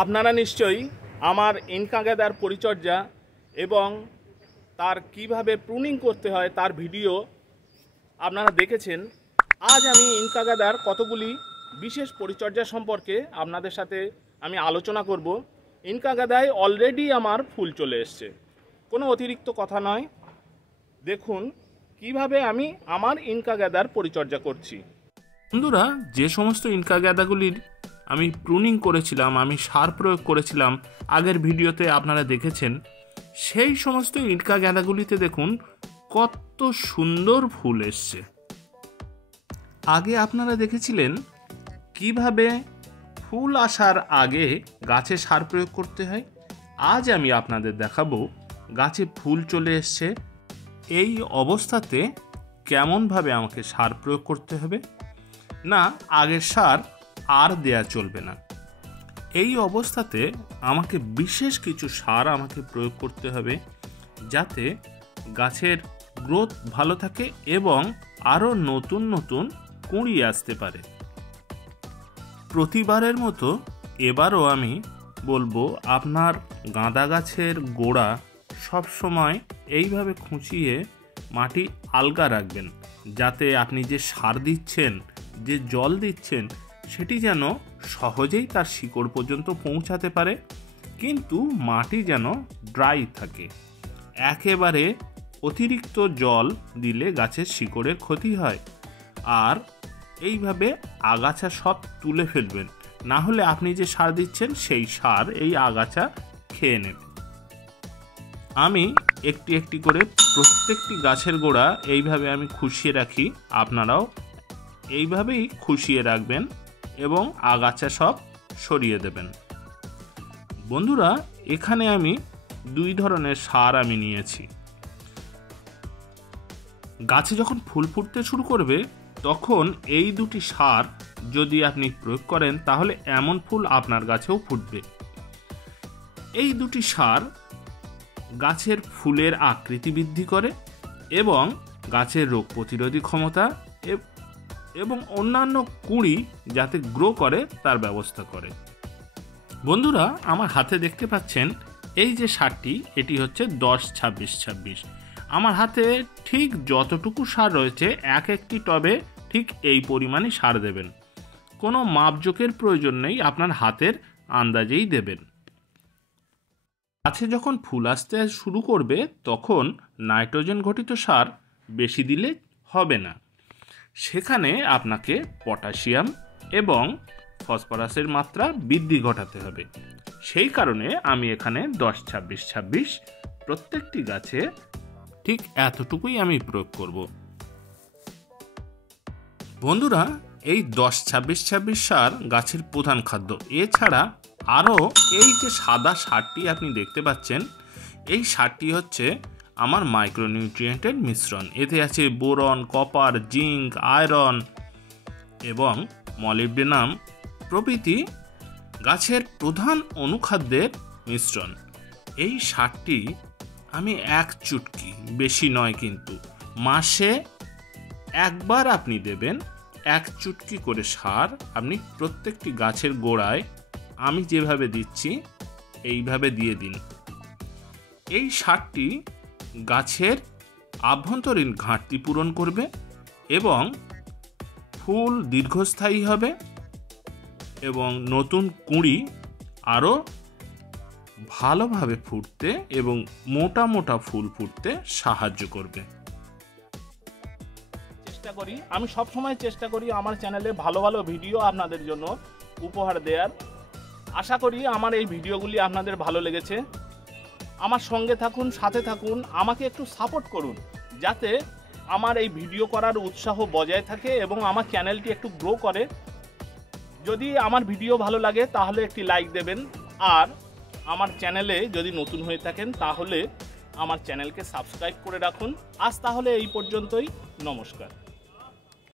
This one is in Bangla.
আপনারা নিশ্চয়ই আমার ইনকা গাদার পরিচর্যা এবং তার কিভাবে প্রুনিং করতে হয় তার ভিডিও আপনারা দেখেছেন। আজ আমি ইনকা গাদার কতগুলি বিশেষ পরিচর্যা সম্পর্কে আপনাদের সাথে আমি আলোচনা করব। ইনকা গাদায় অলরেডি আমার ফুল চলে এসছে, কোনো অতিরিক্ত কথা নয়। দেখুন কিভাবে আমি আমার ইনকা গাদার পরিচর্যা করছি। বন্ধুরা, যে সমস্ত ইনকা গাদাগুলির আমি প্রুনিং করেছিলাম, আমি সার প্রয়োগ করেছিলাম আগের ভিডিওতে আপনারা দেখেছেন, সেই সমস্ত ইনকা গাদাগুলিতে দেখুন কত সুন্দর ফুল এসছে। আগে আপনারা দেখেছিলেন কিভাবে ফুল আসার আগে গাছে সার প্রয়োগ করতে হয়। আজ আমি আপনাদের দেখাবো গাছে ফুল চলে এসছে, এই অবস্থাতে কেমনভাবে আমাকে সার প্রয়োগ করতে হবে। না, আগের সার আর দেয়া চলবে না। এই অবস্থাতে আমাকে বিশেষ কিছু সার আমাকে প্রয়োগ করতে হবে যাতে গাছের গ্রোথ ভালো থাকে এবং আরও নতুন নতুন কুঁড়ি আসতে পারে। প্রতিবারের মতো এবারও আমি বলবো, আপনার গাঁদা গাছের গোড়া সবসময় এইভাবে খুঁচিয়ে মাটি আলগা রাখবেন, যাতে আপনি যে সার দিচ্ছেন, যে জল দিচ্ছেন, সেটি যেন সহজেই তার শিকড় পর্যন্ত পৌঁছাতে পারে, কিন্তু মাটি যেন ড্রাই থাকে। একেবারে অতিরিক্ত জল দিলে গাছের শিকড়ের ক্ষতি হয়, আর এইভাবে আগাছা সব তুলে ফেলবেন, না হলে আপনি যে সার দিচ্ছেন সেই সার এই আগাছা খেয়ে নেবে। আমি একটি একটি করে প্রত্যেকটি গাছের গোড়া এইভাবে আমি খুশিয়ে রাখি, আপনারাও এইভাবেই খুশিয়ে রাখবেন এবং আগাছা সব সরিয়ে দেবেন। বন্ধুরা, এখানে আমি দুই ধরনের সার আমি নিয়েছি। গাছে যখন ফুল ফুটতে শুরু করবে তখন এই দুটি সার যদি আপনি প্রয়োগ করেন তাহলে এমন ফুল আপনার গাছেও ফুটবে। এই দুটি সার গাছের ফুলের আকৃতি বৃদ্ধি করে এবং গাছের রোগ প্রতিরোধী ক্ষমতা এবং অন্যান্য কুঁড়ি যাতে গ্রো করে তার ব্যবস্থা করে। বন্ধুরা, আমার হাতে দেখতে পাচ্ছেন এই যে সারটি, এটি হচ্ছে 10-26-26। আমার হাতে ঠিক যতটুকু সার রয়েছে এক একটি টবে ঠিক এই পরিমাণে সার দেবেন। কোনো মাপজোকের প্রয়োজন নেই, আপনার হাতের আন্দাজেই দেবেন। গাছে যখন ফুল আসতে শুরু করবে তখন নাইট্রোজেন ঘটিত সার বেশি দিলে হবে না, সেখানে আপনাকে পটাশিয়াম এবং ফসফরাসের মাত্রা বৃদ্ধি ঘটাতে হবে। সেই কারণে আমি এখানে 10-26-26 প্রত্যেকটি গাছে ঠিক এতটুকুই আমি প্রয়োগ করব। বন্ধুরা, এই 10-26-26 সার গাছের প্রধান খাদ্য। এছাড়া আরও এই যে সাদা সারটি আপনি দেখতে পাচ্ছেন, এই সারটি হচ্ছে আমার মাইক্রোনিউট্রিয়েন্টের মিশ্রণ। এতে আছে বোরন, কপার, জিঙ্ক, আয়রন এবং মলিবডেনাম প্রভৃতি গাছের প্রধান অনুখাদ্যের মিশ্রণ। এই সারটি আমি এক চুটকি, বেশি নয় কিন্তু, মাসে একবার আপনি দেবেন। এক চুটকি করে সার আপনি প্রত্যেকটি গাছের গোড়ায় আমি যেভাবে দিচ্ছি এইভাবে দিয়ে দিন। এই সারটি গাছের আভ্যন্তরীণ ঘাটতি পূরণ করবে এবং ফুল দীর্ঘস্থায়ী হবে এবং নতুন কুঁড়ি আরও ভালোভাবে ফুটতে এবং মোটা মোটা ফুল ফুটতে সাহায্য করবে। আমি সবসময় চেষ্টা করি আমার চ্যানেলে ভালো ভালো ভিডিও আপনাদের জন্য উপহার দেওয়ার। আশা করি আমার এই ভিডিওগুলি আপনাদের ভালো লেগেছে। আমার সঙ্গে থাকুন, সাথে থাকুন, আমাকে একটু সাপোর্ট করুন যাতে আমার এই ভিডিও করার উৎসাহ বজায় থাকে এবং আমার চ্যানেলটি একটু গ্রো করে। যদি আমার ভিডিও ভালো লাগে তাহলে একটি লাইক দেবেন, আর আমার চ্যানেলে যদি নতুন হয়ে থাকেন তাহলে আমার চ্যানেলকে সাবস্ক্রাইব করে রাখুন। আজ তাহলে এই পর্যন্তই, নমস্কার।